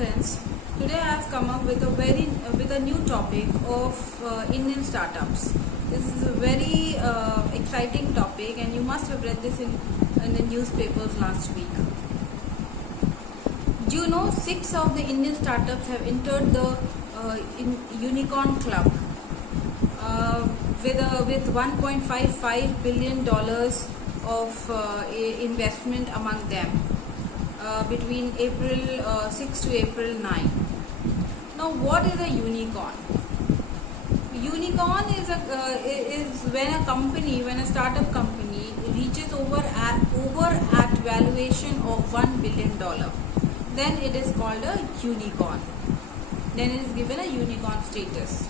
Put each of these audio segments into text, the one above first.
friends. Today I have come up with a new topic of Indian startups. This is a very exciting topic, and you must have read this in the newspapers last week. Do you know 6 of the Indian startups have entered the Unicorn Club with $1.55 billion of investment among them between April 6 to April 9. Now, what is a unicorn? Unicorn is when a startup company reaches over at valuation of $1 billion. Then it is called a unicorn. Then it is given a unicorn status.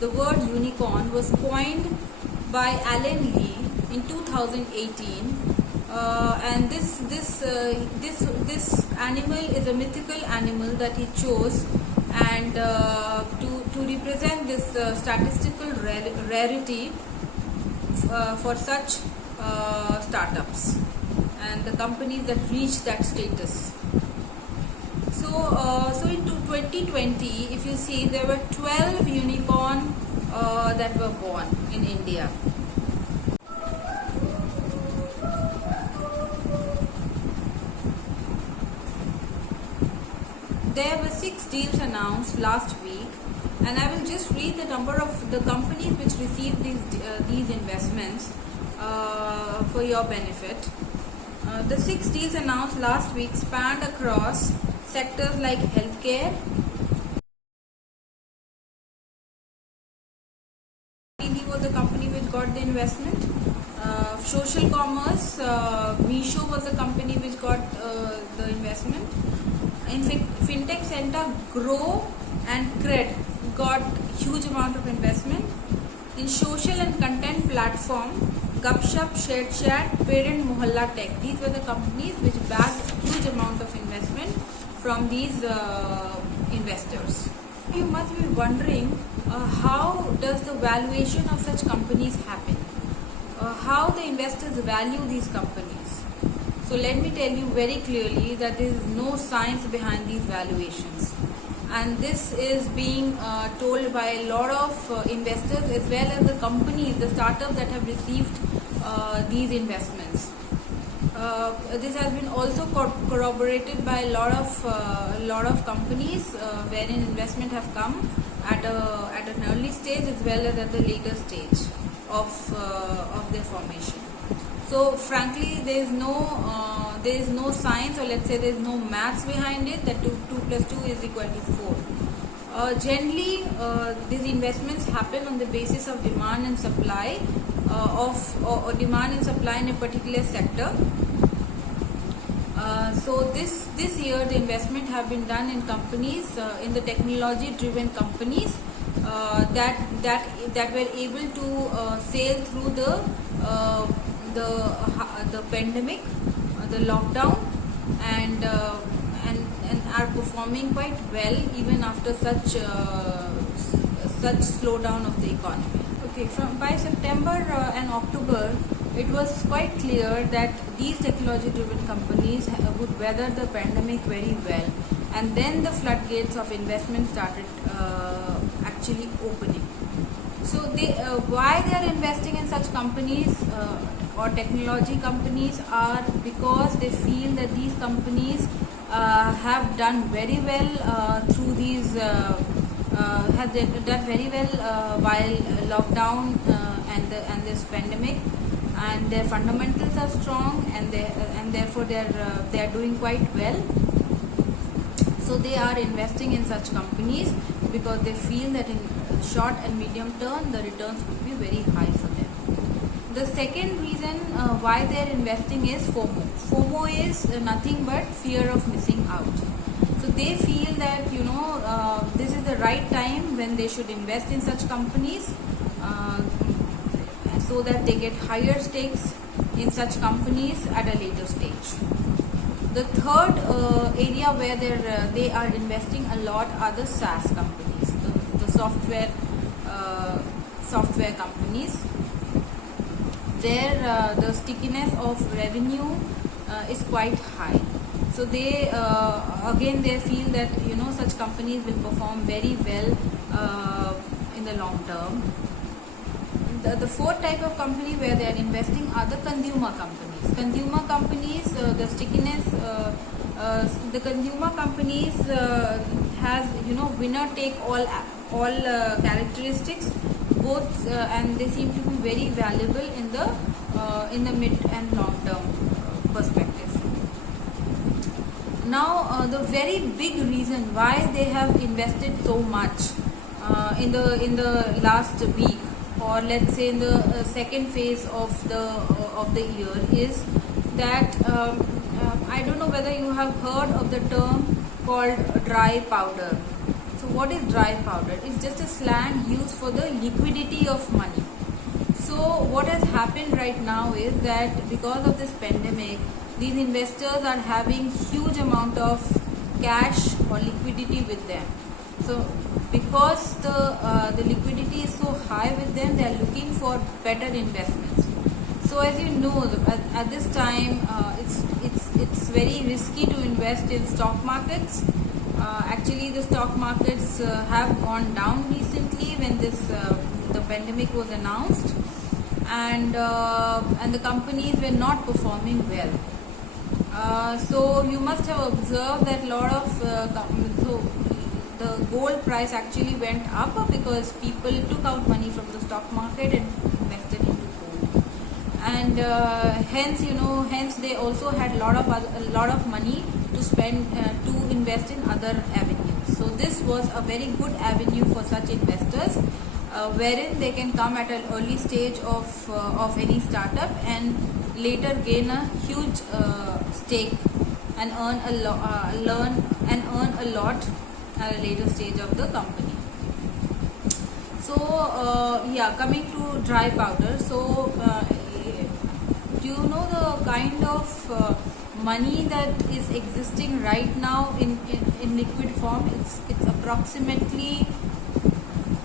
The word unicorn, was coined by Alan Lee in 2018, and this animal is a mythical animal that he chose, and to represent this statistical rarity for such startups and the companies that reach that status. So in 2020, if you see, there were 12 unicorn that were born in India. There were 6 deals announced last week, and I will just read the number of the companies which received these investments for your benefit. The 6 deals announced last week spanned across sectors like healthcare. Lee was the company which got the investment. Social commerce, Meesho was the company which got the investment. In fintech center, Grow and Cred got huge amount of investment. In social and content platform, Gupshup, ShareChat, Parent Mohalla Tech. These were the companies which bagged huge amount of investment from these investors. You must be wondering how does the valuation of such companies happen? How the investors value these companies? So let me tell you very clearly that there is no science behind these valuations, and this is being told by a lot of investors as well as the companies, the startups that have received these investments. This has been also corroborated by a lot of companies wherein investment have come at an early stage as well as at the later stage of their formation. So frankly, there is no science, or let's say there is no maths behind it that 2 plus 2 is equal to 4. Generally, these investments happen on the basis of demand and supply or demand and supply in a particular sector. So this year the investment have been done in companies in the technology-driven companies that were able to sail through the pandemic, the lockdown, and are performing quite well even after such slowdown of the economy. Okay, by September and October, it was quite clear that these technology-driven companies would weather the pandemic very well, and then the floodgates of investment started actually opening. So why they are investing in such companies or technology companies are because they feel that these companies have done very well through these have done very well while lockdown and this pandemic, and their fundamentals are strong, and therefore they are doing quite well. So they are investing in such companies because they feel that in short and medium term the returns would be very high for them. The second reason why they are investing is FOMO. FOMO is nothing but fear of missing out. So they feel that this is the right time when they should invest in such companies so that they get higher stakes in such companies at a later stage. The third area where they are investing a lot are the SaaS companies, the software companies. There the stickiness of revenue is quite high. So they again they feel that such companies will perform very well in the long term. The fourth type of company where they are investing are the consumer companies. Consumer companies, the stickiness, the consumer companies has winner take all characteristics, both and they seem to be very valuable in the mid and long term perspective. Now the very big reason why they have invested so much in the last week, or let's say in the second phase of the year, is that I don't know whether you have heard of the term called dry powder. So what is dry powder? It's just a slang used for the liquidity of money. So what has happened right now is that because of this pandemic, these investors are having huge amount of cash or liquidity with them. So because the liquidity is so high with them, they are looking for better investments. So as you know, at this time it's very risky to invest in stock markets. Actually, the stock markets have gone down recently when the pandemic was announced, and the companies were not performing well. So you must have observed that a lot of the gold price actually went up because people took out money from the stock market and invested into gold, and hence they also had a lot of money to spend to invest in other avenues. So this was a very good avenue for such investors, wherein they can come at an early stage of any startup and later gain a huge stake and earn a lot at a later stage of the company. So coming to dry powder. So do you know the kind of money that is existing right now in liquid form? It's approximately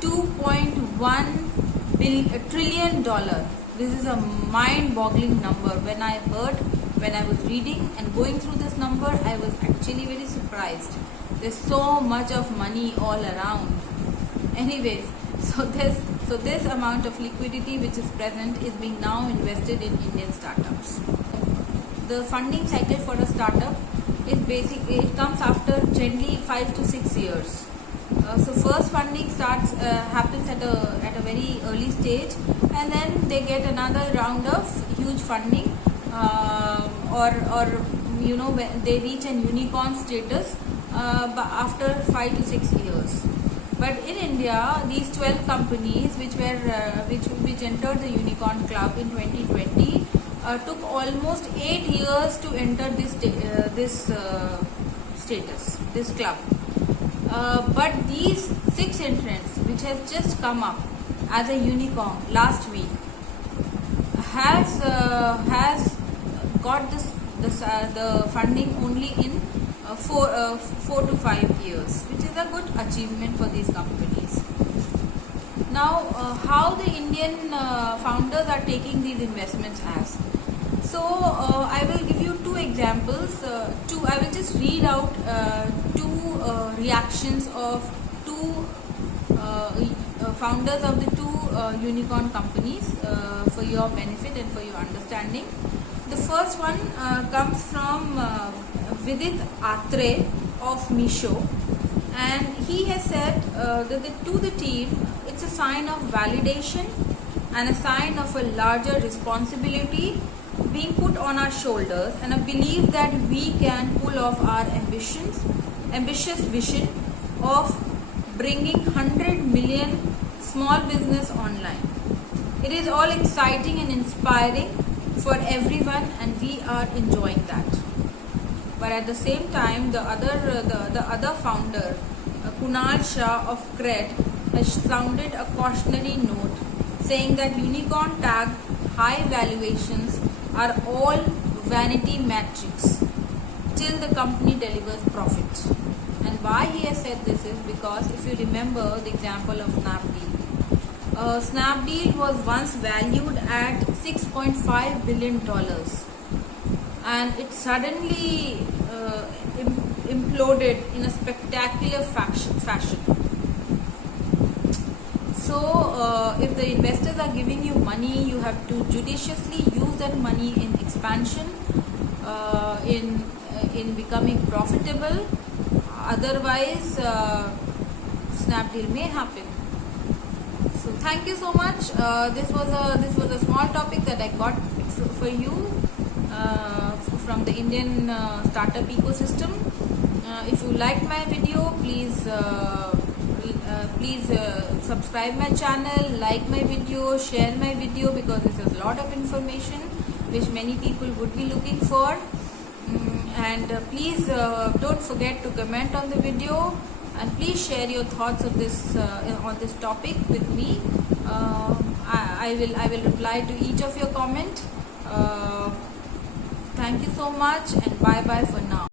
$2.1 trillion. This is a mind-boggling number. When I was reading and going through this number, I was actually very surprised. There's so much of money all around. Anyways, so this amount of liquidity which is present is being now invested in Indian startups. The funding cycle for a startup is basically, it comes after generally 5 to 6 years. So first funding happens at a very early stage, and then they get another round of huge funding, or when they reach an unicorn status after 5 to 6 years. But in India, these 12 companies which entered the unicorn club in 2020 took almost 8 years to enter this status, this club. But these 6 entrants, which has just come up as a unicorn last week, has got the funding only in 4 to 5 years, which is a good achievement for these companies. Now, how the Indian founders are taking these investments as? So, I will give you 2 examples. I will just read out 2 reactions of 2 founders of the 2 unicorn companies for your benefit and for your understanding. The first one comes from Vidit Atre of Meesho, and he has said to the team, it's a sign of validation and a sign of a larger responsibility being put on our shoulders, and a belief that we can pull off our ambitious vision of bringing 100 million small business online. It is all exciting and inspiring for everyone, and we are enjoying that. But at the same time, the other founder, Kunal Shah of Cred, has sounded a cautionary note, saying that unicorn tag high valuations are all vanity metrics till the company delivers profit. And why he has said this is because if you remember the example of Snapdeal. Snapdeal was once valued at $6.5 billion, and it suddenly imploded in a spectacular fashion. So if the investors are giving you money, you have to judiciously use that money in expansion, in becoming profitable. Otherwise, Snapdeal may happen. So thank you so much. This was a small topic that I got for you from the Indian startup ecosystem. If you liked my video, please subscribe my channel, like my video, share my video, because this is a lot of information which many people would be looking for. And please don't forget to comment on the video, and please share your thoughts on this topic with me. I will reply to each of your comment. Thank you so much, and bye bye for now.